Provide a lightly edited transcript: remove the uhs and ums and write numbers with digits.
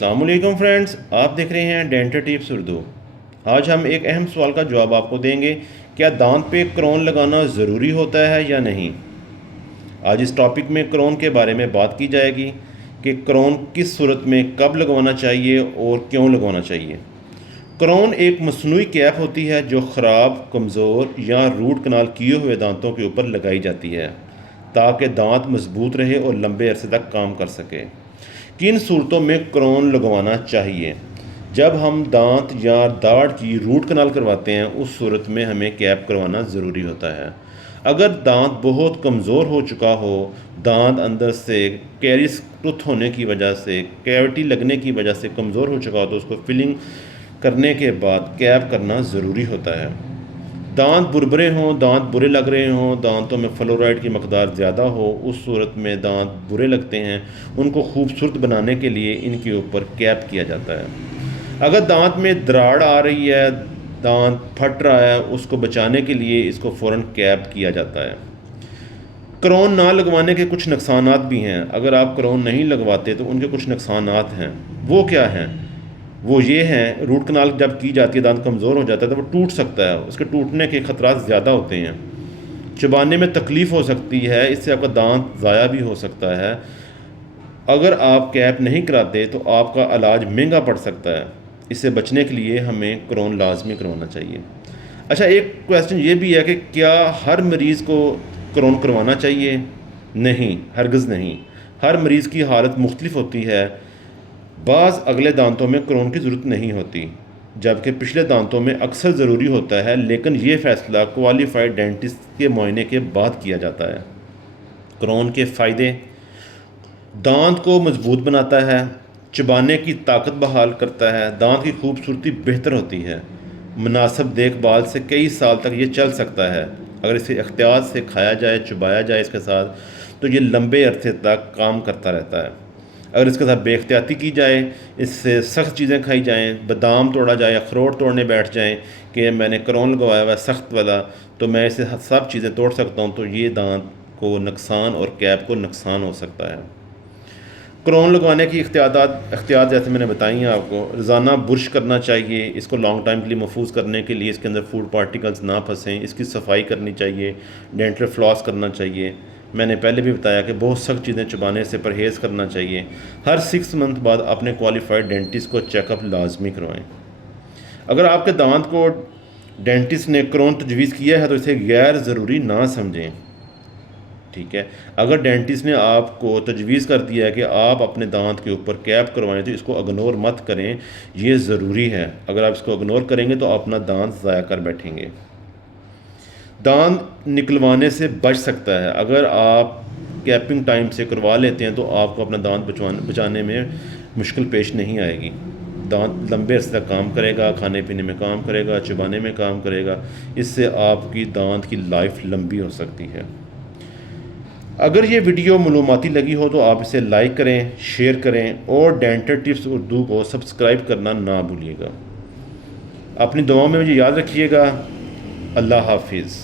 السلام علیکم فرینڈز، آپ دیکھ رہے ہیں ڈینٹل ٹپس اردو۔ آج ہم ایک اہم سوال کا جواب آپ کو دیں گے، کیا دانت پہ کرون لگانا ضروری ہوتا ہے یا نہیں؟ آج اس ٹاپک میں کرون کے بارے میں بات کی جائے گی کہ کرون کس صورت میں کب لگوانا چاہیے اور کیوں لگوانا چاہیے۔ کرون ایک مصنوعی کیپ ہوتی ہے جو خراب، کمزور یا روٹ کنال کیے ہوئے دانتوں کے اوپر لگائی جاتی ہے تاکہ دانت مضبوط رہے اور لمبے عرصے تک کام کر سکے۔ کن صورتوں میں کرون لگوانا چاہیے؟ جب ہم دانت یا داڑھ کی روٹ کنال کرواتے ہیں اس صورت میں ہمیں کیپ کروانا ضروری ہوتا ہے۔ اگر دانت بہت کمزور ہو چکا ہو، دانت اندر سے کیریس ٹوتھ ہونے کی وجہ سے، کیوٹی لگنے کی وجہ سے کمزور ہو چکا ہو تو اس کو فلنگ کرنے کے بعد کیپ کرنا ضروری ہوتا ہے۔ دانت بربرے ہوں، دانت برے لگ رہے ہوں، دانتوں میں فلورائڈ کی مقدار زیادہ ہو، اس صورت میں دانت برے لگتے ہیں، ان کو خوبصورت بنانے کے لیے ان کے اوپر کیپ کیا جاتا ہے۔ اگر دانت میں دراڑ آ رہی ہے، دانت پھٹ رہا ہے، اس کو بچانے کے لیے اس کو فوراً کیپ کیا جاتا ہے۔ کرون نہ لگوانے کے کچھ نقصانات بھی ہیں۔ اگر آپ کرون نہیں لگواتے تو ان کے کچھ نقصانات ہیں۔ وہ کیا ہیں؟ وہ یہ ہیں، روٹ کنال جب کی جاتی ہے، دانت کمزور ہو جاتا ہے تو وہ ٹوٹ سکتا ہے، اس کے ٹوٹنے کے خطرات زیادہ ہوتے ہیں۔ چبانے میں تکلیف ہو سکتی ہے، اس سے آپ کا دانت ضائع بھی ہو سکتا ہے۔ اگر آپ کیپ نہیں کراتے تو آپ کا علاج مہنگا پڑ سکتا ہے۔ اس سے بچنے کے لیے ہمیں کرون لازمی کروانا چاہیے۔ اچھا، ایک کویسچن یہ بھی ہے کہ کیا ہر مریض کو کرون کروانا چاہیے؟ نہیں، ہرگز نہیں۔ ہر مریض کی حالت مختلف ہوتی ہے۔ بعض اگلے دانتوں میں کرون کی ضرورت نہیں ہوتی جبکہ پچھلے دانتوں میں اکثر ضروری ہوتا ہے، لیکن یہ فیصلہ کوالیفائڈ ڈینٹسٹ کے معائنے کے بعد کیا جاتا ہے۔ کرون کے فائدے: دانت کو مضبوط بناتا ہے، چبانے کی طاقت بحال کرتا ہے، دانت کی خوبصورتی بہتر ہوتی ہے، مناسب دیکھ بھال سے کئی سال تک یہ چل سکتا ہے۔ اگر اسے احتیاط سے کھایا جائے، چبایا جائے اس کے ساتھ، تو یہ لمبے عرصے تک کام کرتا رہتا ہے۔ اگر اس کے ساتھ بے احتیاطی کی جائے، اس سے سخت چیزیں کھائی جائیں، بادام توڑا جائے، اخروٹ توڑنے بیٹھ جائیں کہ میں نے کرون لگوایا ہوا ہے سخت والا تو میں اسے سب چیزیں توڑ سکتا ہوں، تو یہ دانت کو نقصان اور کیپ کو نقصان ہو سکتا ہے۔ کرون لگوانے کی احتیاط جیسے میں نے بتائی ہیں آپ کو، روزانہ برش کرنا چاہیے، اس کو لانگ ٹائم کے لیے محفوظ کرنے کے لیے اس کے اندر فوڈ پارٹیکلز نہ پھنسیں، اس کی صفائی کرنی چاہیے، ڈینٹل فلاس کرنا چاہیے۔ میں نے پہلے بھی بتایا کہ بہت سخت چیزیں چبانے سے پرہیز کرنا چاہیے۔ ہر 6 منتھ بعد اپنے کوالیفائڈ ڈینٹسٹ کو چیک اپ لازمی کروائیں۔ اگر آپ کے دانت کو ڈینٹسٹ نے کرون تجویز کیا ہے تو اسے غیر ضروری نہ سمجھیں، ٹھیک ہے؟ اگر ڈینٹسٹ نے آپ کو تجویز کر دیا ہے کہ آپ اپنے دانت کے اوپر کیپ کروائیں تو اس کو اگنور مت کریں، یہ ضروری ہے۔ اگر آپ اس کو اگنور کریں گے تو اپنا دانت ضائع کر بیٹھیں گے۔ دانت نکلوانے سے بچ سکتا ہے۔ اگر آپ کیپنگ ٹائم سے کروا لیتے ہیں تو آپ کو اپنا دانت بچانے میں مشکل پیش نہیں آئے گی۔ دانت لمبے عرصے تک کام کرے گا، کھانے پینے میں کام کرے گا، چبانے میں کام کرے گا۔ اس سے آپ کی دانت کی لائف لمبی ہو سکتی ہے۔ اگر یہ ویڈیو معلوماتی لگی ہو تو آپ اسے لائک کریں، شیئر کریں اور ڈینٹل ٹپس اردو کو سبسکرائب کرنا نہ بھولیے گا۔ اپنی دعاؤں میں مجھے یاد رکھیے گا۔ اللہ حافظ۔